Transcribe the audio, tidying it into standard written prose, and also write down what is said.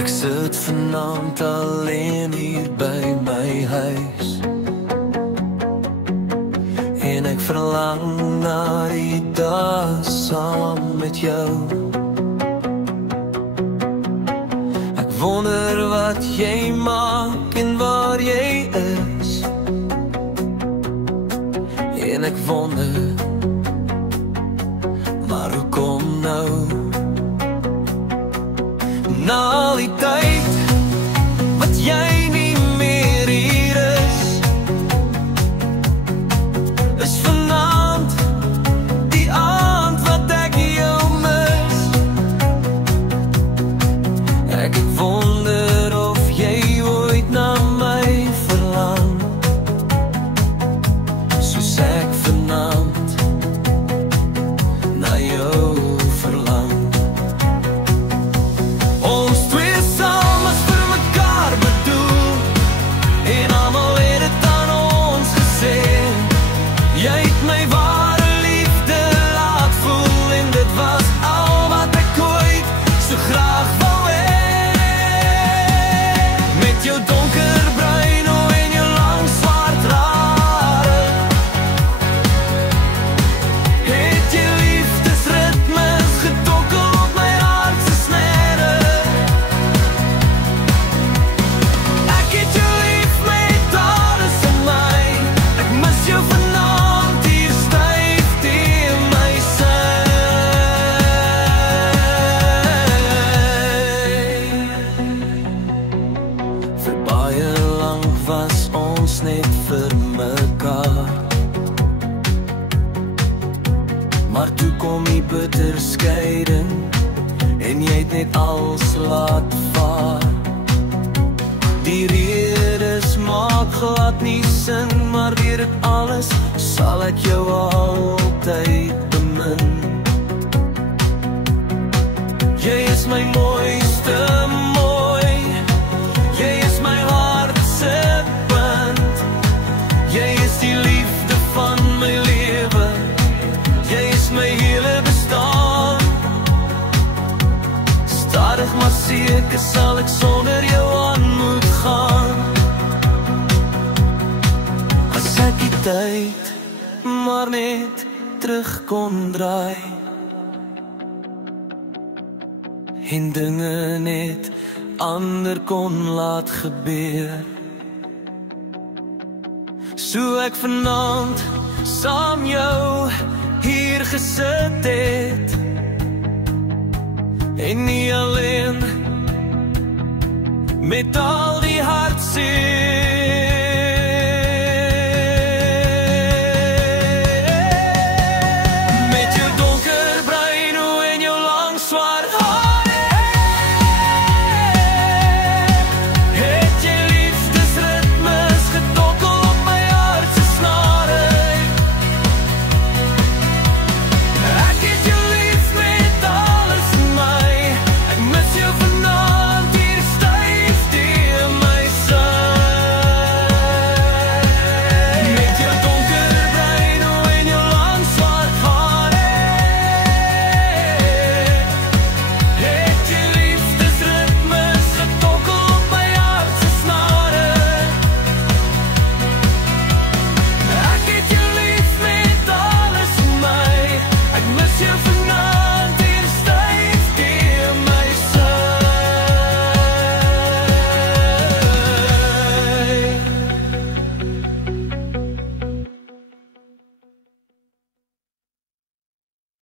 Ek sit vanaand alleen hier by my huis en ek verlang na die dag saam met jou. Ek wonder wat jy maak en waar jy is, en ek wonder, maar hoe kom nou? Na al die tyd wat jy nie meer hier is vanaand die aand wat ek jou mis. Ek wonder of jy ooit na my verlang, soos ek vanaand na jou verlang. Was ons net vir mekaar, maar toe kom die bitter skeiding en jy het net als laat vaar. Die redes maak glad nie sin, maar deur dit alles sal ek jou altyd bemin. Jy is my mooiste mooi, jy is my hartse punt, jy is die liefde van my lewe, jy is my hele bestaan. Stadig maar seker sal ek sonder jou aan moet gaan, as ek die tyd maar net terug kon draai en dinge net ander kon laat gebeur. So ek vanaand saam jou hier gesit het en nie alleen met al die hartseer